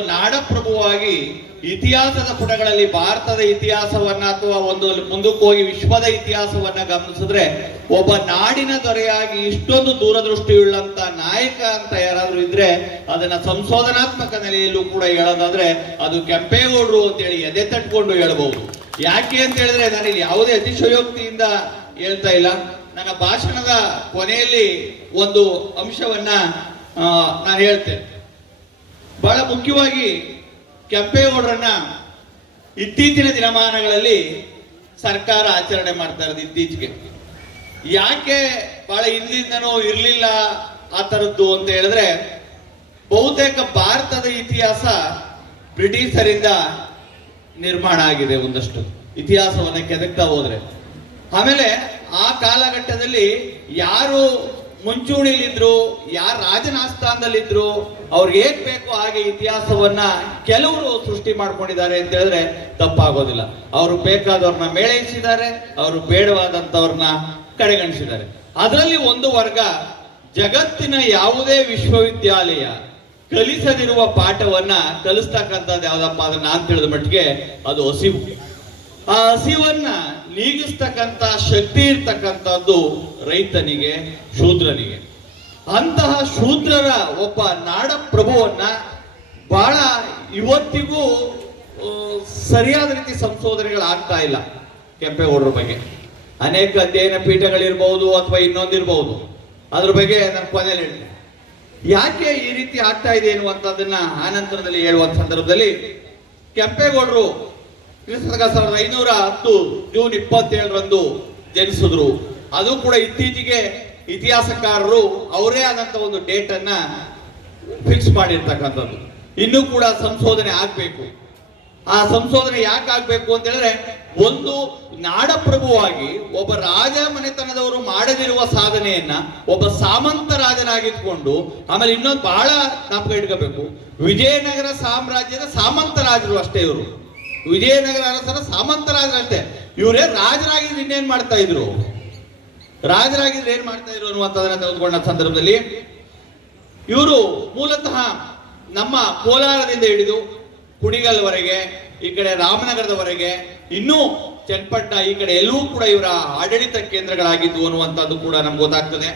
ನಾಡಪ್ರಭುವಾಗಿ ಇತಿಹಾಸದ ಪುಟಗಳಲ್ಲಿ ಭಾರತದ ಇತಿಹಾಸವನ್ನ ಅಥವಾ ಒಂದು ಮುಂದಕ್ಕೆ ಹೋಗಿ ವಿಶ್ವದ ಇತಿಹಾಸವನ್ನ ಗಮನಿಸಿದ್ರೆ ಒಬ್ಬ ನಾಡಿನ ದೊರೆಯಾಗಿ ಇಷ್ಟೊಂದು ದೂರದೃಷ್ಟಿಯುಳ್ಳಂತ ನಾಯಕ ಅಂತ ಯಾರಾದ್ರೂ ಇದ್ರೆ ಅದನ್ನ ಸಂಶೋಧನಾತ್ಮಕ ನೆಲೆಯಲ್ಲೂ ಕೂಡ ಹೇಳೋದಾದ್ರೆ ಅದು ಕೆಂಪೇಗೌಡರು ಅಂತೇಳಿ ಎದೆ ತಟ್ಕೊಂಡು ಹೇಳಬಹುದು ಯಾಕೆ ಅಂತ ಹೇಳಿದ್ರೆ ನಾನು ಇಲ್ಲಿ ಯಾವುದೇ ಅತಿಶಯೋಕ್ತಿಯಿಂದ ಹೇಳ್ತಾ ಇಲ್ಲ. ನನ್ನ ಭಾಷಣದ ಕೊನೆಯಲ್ಲಿ ಒಂದು ಅಂಶವನ್ನ ನಾನು ಹೇಳ್ತೇನೆ. ಬಹಳ ಮುಖ್ಯವಾಗಿ ಕೆಂಪೇಗೌಡರನ್ನ ಇತ್ತೀಚಿನ ದಿನಮಾನಗಳಲ್ಲಿ ಸರ್ಕಾರ ಆಚರಣೆ ಮಾಡ್ತಾ ಇರೋದು ಇತ್ತೀಚೆಗೆ. ಯಾಕೆ ಬಹಳ ಹಿಂದಿಂದನೂ ಇರಲಿಲ್ಲ ಆ ಥರದ್ದು ಅಂತ ಹೇಳಿದ್ರೆ, ಬಹುತೇಕ ಭಾರತದ ಇತಿಹಾಸ ಬ್ರಿಟಿಷರಿಂದ ನಿರ್ಮಾಣ ಆಗಿದೆ ಒಂದಷ್ಟು. ಇತಿಹಾಸವನ್ನು ಕೆದಕ್ತಾ ಹೋದ್ರೆ. ಆಮೇಲೆ ಆ ಕಾಲಘಟ್ಟದಲ್ಲಿ ಯಾರು ಮುಂಚೂಣಿಲಿದ್ರು ಯಾರು ರಾಜನ ಆಸ್ಥಾನದಲ್ಲಿದ್ರು, ಅವ್ರಿಗೆ ಏನ್ ಬೇಕೋ ಹಾಗೆ ಇತಿಹಾಸವನ್ನ ಕೆಲವರು ಸೃಷ್ಟಿ ಮಾಡ್ಕೊಂಡಿದ್ದಾರೆ ಅಂತ ಹೇಳಿದ್ರೆ ತಪ್ಪಾಗೋದಿಲ್ಲ. ಅವರು ಬೇಕಾದವ್ರನ್ನ ಮೇಳೈಸಿದ್ದಾರೆ, ಅವರು ಬೇಡವಾದಂತವ್ರನ್ನ ಕಡೆಗಣಿಸಿದ್ದಾರೆ. ಅದರಲ್ಲಿ ಒಂದು ವರ್ಗ, ಜಗತ್ತಿನ ಯಾವುದೇ ವಿಶ್ವವಿದ್ಯಾಲಯ ಕಲಿಸದಿರುವ ಪಾಠವನ್ನ ಕಲಿಸ್ತಕ್ಕಂಥದ್ದು ಯಾವ್ದಪ್ಪ ಅದನ್ನ ನಾನು ತಿಳಿದ ಮಟ್ಟಿಗೆ ಅದು ಹಸಿವು ಆ ಹಸಿವನ್ನ ನೀಗಿಸ್ತಕ್ಕಂಥ ಶಕ್ತಿ ಇರ್ತಕ್ಕಂಥದ್ದು ರೈತನಿಗೆ, ಶೂದ್ರನಿಗೆ. ಅಂತಹ ಶೂದ್ರರ ಒಬ್ಬ ನಾಡ ಪ್ರಭುವನ್ನ ಬಹಳ ಇವತ್ತಿಗೂ ಸರಿಯಾದ ರೀತಿ ಸಂಶೋಧನೆಗಳಾಗ್ತಾ ಇಲ್ಲ ಕೆಂಪೇಗೌಡರ ಬಗ್ಗೆ. ಅನೇಕ ಅಧ್ಯಯನ ಪೀಠಗಳಿರ್ಬಹುದು ಅಥವಾ ಇನ್ನೊಂದಿರ್ಬಹುದು ಅದ್ರ ಬಗ್ಗೆ ನಾನು ಕೊನೆಯಲ್ಲಿ ಹೇಳ್ತೀನಿ. ಯಾಕೆ ಈ ರೀತಿ ಆಗ್ತಾ ಇದೆ ಎನ್ನುವಂಥದ್ದನ್ನ ಆನಂತರದಲ್ಲಿ ಹೇಳುವ ಸಂದರ್ಭದಲ್ಲಿ ಕೆಂಪೇಗೌಡರು ಸಾವಿರದ ಐನೂರ ಹತ್ತು ಜೂನ್ ಇಪ್ಪತ್ತೇಳರಂದು ಜನಿಸಿದ್ರು. ಅದು ಕೂಡ ಇತ್ತೀಚೆಗೆ ಇತಿಹಾಸಕಾರರು ಅವರೇ ಆದಂತ ಒಂದು ಡೇಟ್ ಅನ್ನ ಫಿಕ್ಸ್ ಮಾಡಿರ್ತಕ್ಕಂಥದ್ದು. ಇನ್ನೂ ಕೂಡ ಸಂಶೋಧನೆ ಆಗ್ಬೇಕು. ಆ ಸಂಶೋಧನೆ ಯಾಕೆ ಆಗ್ಬೇಕು ಅಂತ ಹೇಳಿದ್ರೆ, ಒಂದು ನಾಡಪ್ರಭುವಾಗಿ ಒಬ್ಬ ರಾಜ ಮನೆತನದವರು ಮಾಡದಿರುವ ಸಾಧನೆಯನ್ನ ಒಬ್ಬ ಸಾಮಂತ ರಾಜನಾಗಿದ್ಕೊಂಡು ಆಮೇಲೆ ಇನ್ನೊಂದು ಬಹಳ ಜ್ಞಾಪಕ ಇಟ್ಕೋಬೇಕು. ವಿಜಯನಗರ ಸಾಮ್ರಾಜ್ಯದ ಸಾಮಂತ ರಾಜರು ಅಷ್ಟೇ ಇವರು. ವಿಜಯನಗರ ಅರಸರ ಅಷ್ಟೇ. ಇವರೇ ರಾಜರಾಗಿದ್ರೆ ಇನ್ನೇನ್ ಮಾಡ್ತಾ ಇದ್ರು? ರಾಜರಾಗಿದ್ರೆ ಏನ್ ಮಾಡ್ತಾ ಇದ್ರು ಅನ್ನುವಂಥದ್ದನ್ನ ತೆಗೆದುಕೊಂಡ ಸಂದರ್ಭದಲ್ಲಿ ಇವರು ಮೂಲತಃ ನಮ್ಮ ಕೋಲಾರದಿಂದ ಹಿಡಿದು ಕುಣಿಗಲ್ವರೆಗೆ, ಈ ಕಡೆ ರಾಮನಗರದವರೆಗೆ, ಇನ್ನೂ ಚನ್ನಪಟ್ಟಣ ಈ ಕಡೆ ಎಲ್ಲವೂ ಕೂಡ ಇವರ ಆಡಳಿತ ಕೇಂದ್ರಗಳಾಗಿದ್ದು ಅನ್ನುವಂಥದ್ದು ಕೂಡ ನಮ್ಗೆ ಗೊತ್ತಾಗ್ತದೆ.